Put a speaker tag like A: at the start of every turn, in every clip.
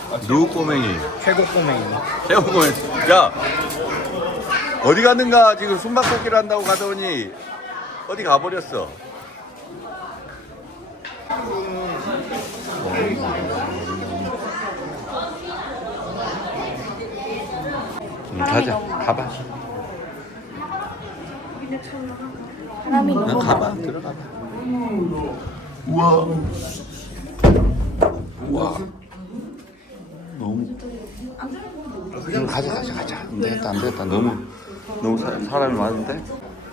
A: 누구 꼬맹이?
B: 최고 꼬맹이.
A: 최고 꼬맹이. 야, 어디 갔는가? 지금 숨바꼭질을 한다고 가더니 어디 가버렸어? 가자, 가봐.
C: 사람이
A: 응,
C: 너무
A: 가봐, 들어가봐. 우와. 우와. 너무. 그럼 가자. 안 되겠다. 너무 사람이 많은데?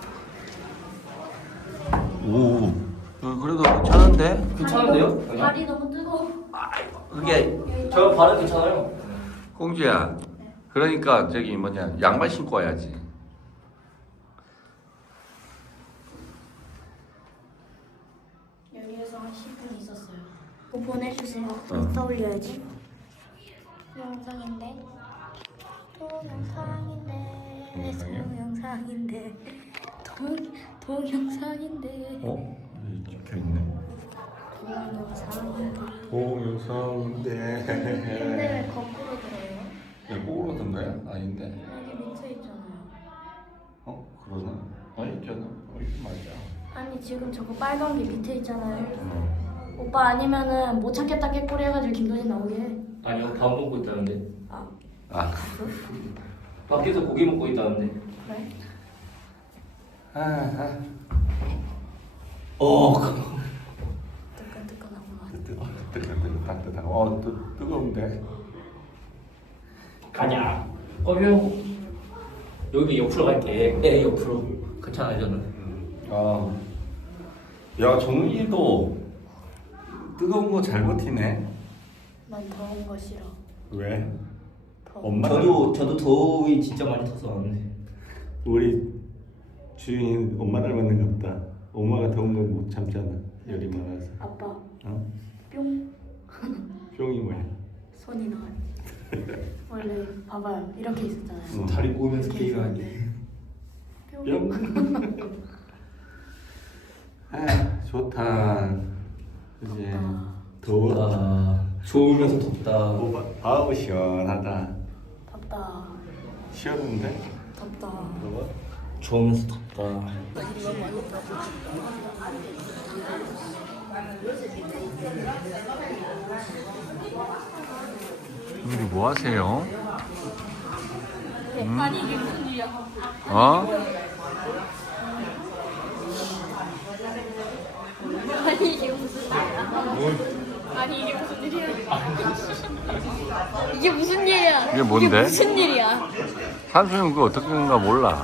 A: 오. 그래도 괜찮은데?
D: 괜찮은데요?
C: 발이 너무 뜨거워.
A: 그게,
D: 저 발은 괜찮아요.
A: 공주야. 그러니까 저기 뭐냐, 양말 신고 와야지.
C: 여기에서 한 10분 있었어요. 그거 보내주세요.
A: 어.
C: 떠올려야지. 영상인데. 동영상인데.
A: 어? 여기 적혀있네.
C: 동영상인데. 근데 왜 거꾸로 들어요?
A: 이거 꼬로 든 거야? 아닌데.
C: 여기 밑에 있잖아요.
A: 그러나? 아니, 있잖아. 이거 맞아.
C: 아니 지금 저거 빨간 게 밑에 있잖아요. 오빠 아니면은 못 찾겠다 깨꼬리 해가지고 김도진 나오게 해.
D: 아니요, 밥 먹고 있다는데.
A: 아.
D: 밖에서 고기 먹고 있다는데.
C: 그래? 뜨끈뜨끈하구만.
A: 뜨끈뜨끈. 뜨거운데.
D: 가냐? 형. 여기 옆으로 갈게. 네, 옆으로. 괜찮아요, 저는.
A: 야, 정훈이도 뜨거운 거 잘 버티네.
C: 난 더운 거 싫어.
A: 왜?
C: 더워.
A: 엄마.
D: 저도 더위 진짜 많이 타서 왔는데.
A: 우리 주인 엄마 닮았는가 보다. 엄마가 더운 거 못 참잖아. 열이 많아서.
C: 아빠
A: 어?
C: 뿅
A: 뿅이 뭐야?
C: 손이 나왔지. 원래 봐봐요 이렇게 있었잖아요.
D: 다리 꼬으면서
C: 이렇게
D: 게임을
C: 있었는데
A: 뿅. 아, 좋다. 이제 더워.
D: 좋으면서 덥다.
A: 아우 시원하다.
C: 덥다
A: 시원한데?
C: 덥다.
A: 더워?
D: 좋으면서 덥다.
A: 우리 뭐 하세요?
C: 아니 이게 무슨 일이야?
A: 어?
C: 아니 이게 무슨 일이야? 아니 이게 무슨 일이야? 이게 무슨 일이야?
A: 이게 뭔데?
C: 이게 무슨 일이야?
A: 산수형 그거 어떻게 하는가 몰라.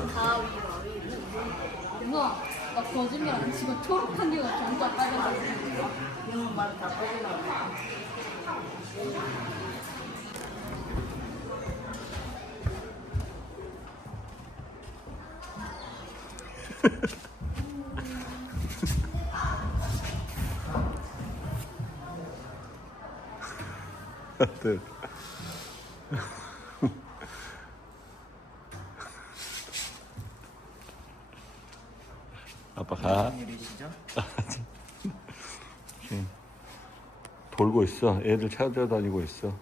C: 누나 나 거짓말 안 치고 초록한 게가 전부 다 빨간색.
A: 네. 아빠 가. 지금 돌고 있어. 애들 찾아다니고 있어.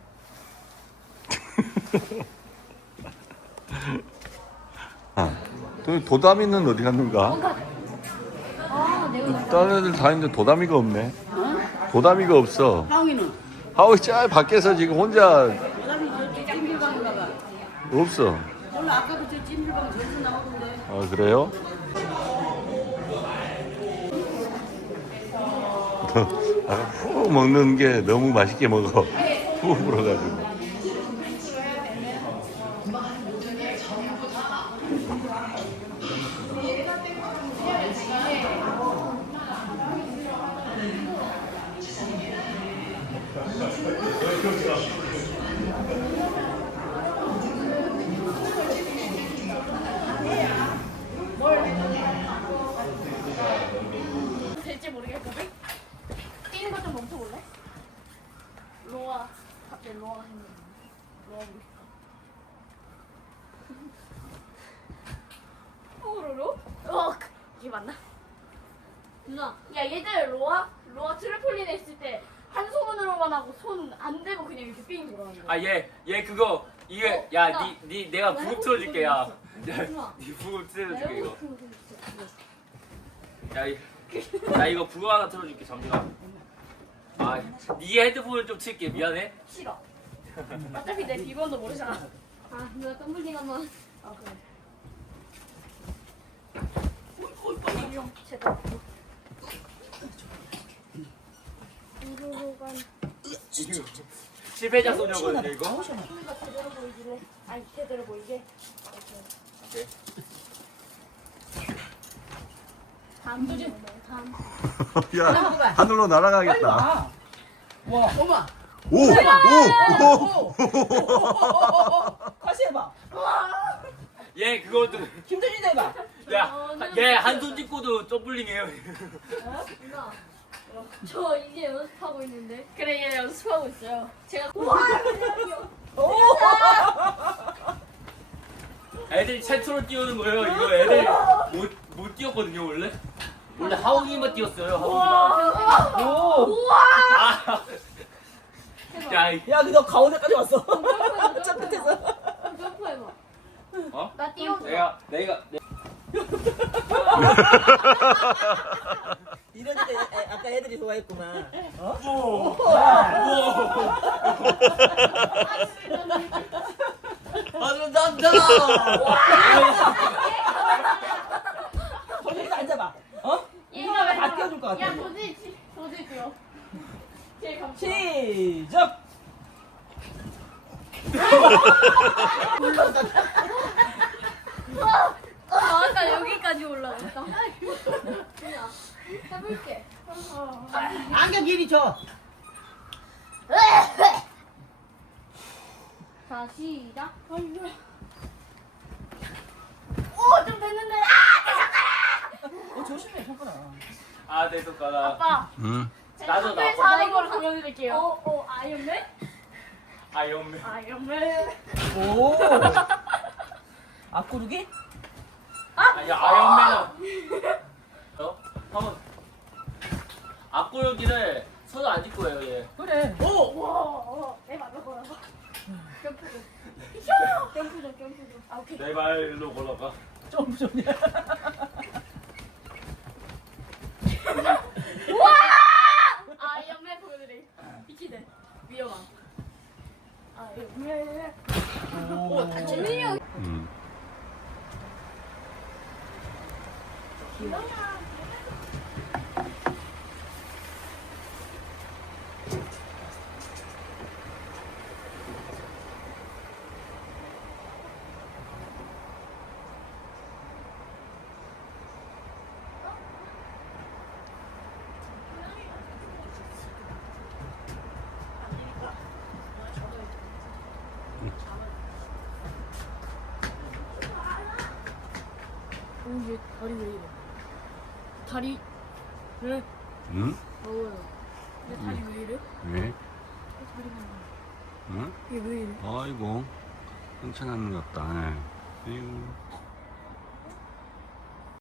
A: 또 도담이는 어디 갔는가?
C: 아 내가
A: 다른 애들 다 있는데 도담이가 없네. 도담이가 없어.
E: 하웅이는?
A: 하우 짜 밖에서 지금 혼자
E: 사람이 저 찜질방 가봐.
A: 없어.
E: 오늘 아까부터 저 찜질방 저기서 나오던데.
A: 아 그래요? 아까 후 먹는 게 너무 맛있게 먹어. 후 불어가지고.
C: 될지 모르겠거든? 뛰는 거 좀 멈춰볼래? 로아 갑자기 로아 했는데 로아 보고 싶어 호로로? 이게 맞나? 누나 야 예전에 로아 트램폴린 했을 때 한 손으로만 하고 손 안 대고 그냥 이렇게 삥 돌아가는 거야.
D: 아 얘 그거 이게 야 니 내가 부급 틀어줄게 야. 니 부급 틀어줄게 이거. 야 이거 부급 하나 틀어줄게 잠시만. 아니 헤드폰을 좀 칠게 미안해.
C: 싫어. 어차피 내 비번도 모르잖아.
B: 아, 누가 덤블링 한번.
C: 아 그래. 형 제발. 우르르간.
D: 실패자 소녀거든요 이거.
C: 소리가 제대로 보이길래. 아니 제대로 보이게.
D: 오케이.
C: 다음 주제. 다음.
A: 야 하늘로 날아가겠다.
E: 와. 엄마.
A: 오! 오!
E: 다시 해봐.
D: 얘 그것도
E: 김도진도 해봐.
D: 야얘 한 손 짚고도 점블링해요.
B: 누나. 저 이제 연습하고 있는데.
C: 그래 얘 연습하고 있어요. 제가
D: 애들이 최초로 띄우는 거예요. 이거 애들 못 띄웠거든요 원래. 원래 하웅이만 띄웠어요. 하웅이만.
E: 오.
D: 아. 야,
E: 야, 너 가운데까지 왔어.
B: 점프해봐.
E: 짝끝에서.
B: 점프해봐.
D: 어?
C: 나 띄워줘.
D: 내가
E: 이러니까 아까 애들이 좋아했구나. 어?
D: 우와. 아주 남자.
E: 거기서 앉아봐. 어?
C: 얘가 왜
E: 다 띄워줄 것 같아.
C: 야 도지 띄워. 제일 감사.
E: 시작.
B: 아까 여기까지 올라갔다. 해볼게.
E: 안경 길이 줘.
B: 자, 시작.
C: 오좀 됐는데.
E: 조심해, 손가락.
D: 내 손가락.
C: 아빠.
A: 응.
C: 제가
D: 나도
C: 한글
D: 나빠.
C: 사는 걸 보여드릴게요.
B: 아이언맨?
D: 아이언맨.
C: 아이언맨.
E: 오. 앞구르기?
D: 아니 아이언맨은 한번 앞구르기를 손을 안 짚고 해요 얘.
E: 그래.
C: 와, 내 맞을 거라고.
B: 점프도. 점프도.
C: 아 오케이.
D: 내 발로 걸어가.
E: 점이야.
C: 아이언맨 보여드릴. 비키대. 위험함. 아이언맨.
E: 오.
B: 재민이 형.
A: 응.
B: 얘 다리 왜 이래? 다리 왜?
A: 응?
B: 더워요. 얘 다리 왜 이래?
A: 왜?
B: 얘 다리가
A: 응?
B: 얘 왜 이래?
A: 아이고. 괜찮은 것 같다. 아이고.